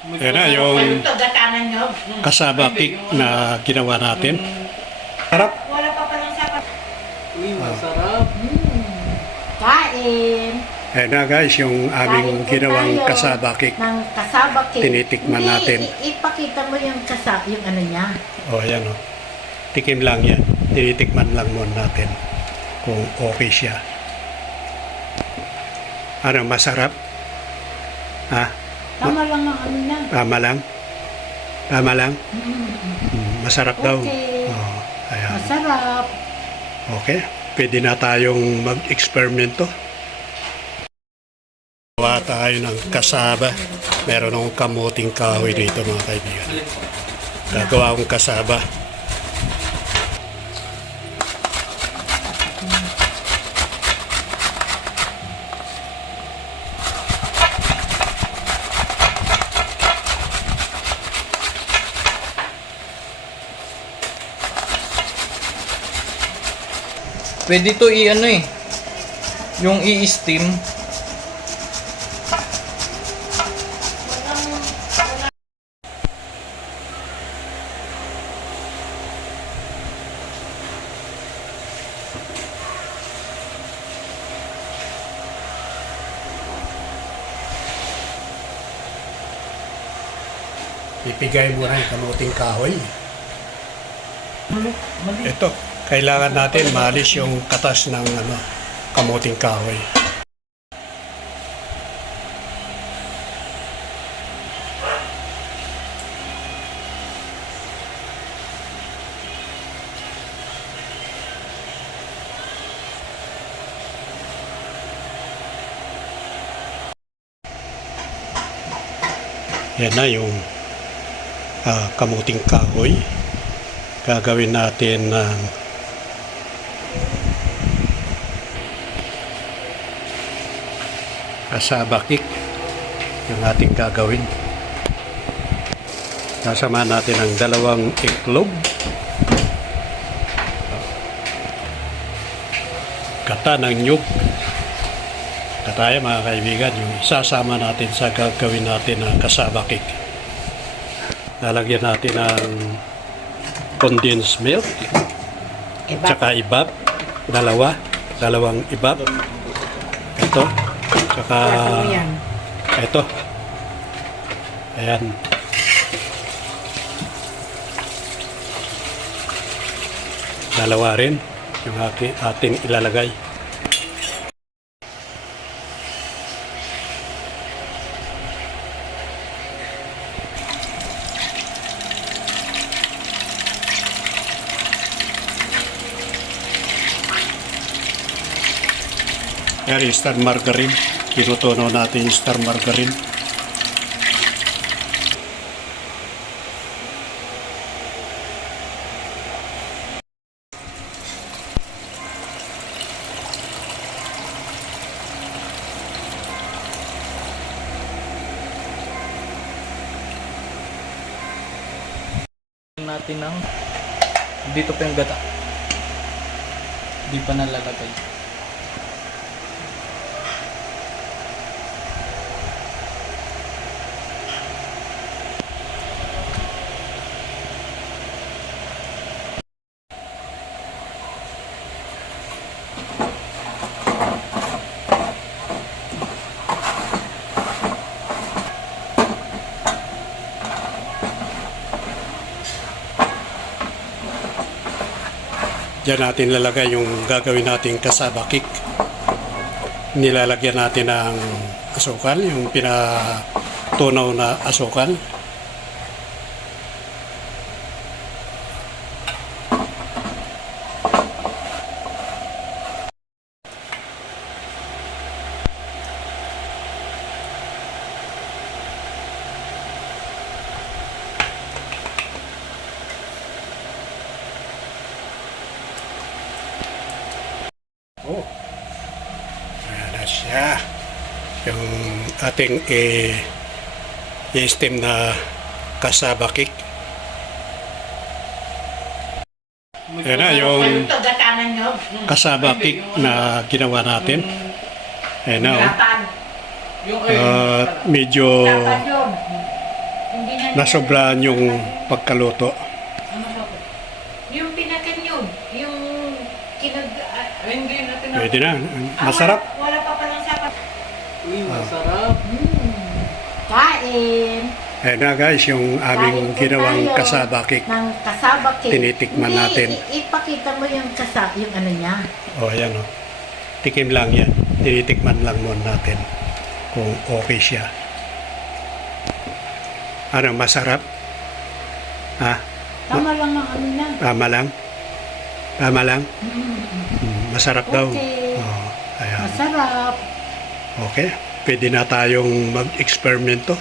Yan na yung kasaba cake na ginawa natin. Harap. Wala pa palang sapat. Uy, masarap. Kain. Ayan na guys, yung aming ginawang kasaba cake. Ng kasaba cake. Tinitikman natin. Ipakita mo yung yung ano niya. O, ayan o. Tikim lang yan. Tinitikman lang muna natin kung okay siya. Ano, masarap? Ha? Tama lang ang ano niya. Tama lang? Tama lang? Masarap daw. Okay. Oh, ayan. Masarap. Okay. Pwede na tayong mag-eksperimento. Gawa tayo ng kasaba. Meron akong kamuting kahoy dito mga kaibigan. Gagawa akong kasaba. Pwede to i-ano eh. Yung i-steam. Ipigay mo na yung kamuting kahoy. Mali. Ito, kailangan natin maalis yung katas ng kamuting kahoy. Yan na yung kamuting kahoy. Gagawin natin ng kasaba cake yung ating gagawin. Kasama natin ang 2 itlog, gata ng nyug, kataya mga kaibigan, yung isasama natin sa gagawin natin na kasaba cake. Lalagyan natin ng condensed milk tsaka ibab, dalawang ibab, ito tsaka ito, ayan, dalawa rin yung ating ilalagay. Yan yung star margarine. Tinutunaw natin yung star margarine. Natin ng dito pa yung gata. Di pa nalalagay. Diyan natin lalagay yung gagawin nating kasaba cake. Nilalagyan natin ng asukal, yung pinatunaw na asukal. Oh, ayan na siya. Yung ating i-steam na kasaba cake. Ayan na yung kasaba cake na ginawa natin. Ayan na, oh. Yung Medyo Hindi na nasobrahan yung pagkaluto. Yung pinakan yun, yung Hindi natin na. Pwede na. Masarap. Wala pa palang sapat. Uy, masarap. Kain. Ayan na guys, yung aming Kain po ginawang tayo kasaba cake. ng kasaba cake. Tinitikman natin. Ipakita mo yung yung ano niya. O, ayan o. Tikim lang yan. Tinitikman lang muna natin kung okay siya. Ano, masarap? Ha? Tama lang ang ano niya. Tama lang? Tama lang? Masarap daw. Okay. Oh, ayan. Masarap. Okay. Pwede na tayong mag-eksperimento.